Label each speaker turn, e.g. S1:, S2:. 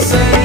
S1: say.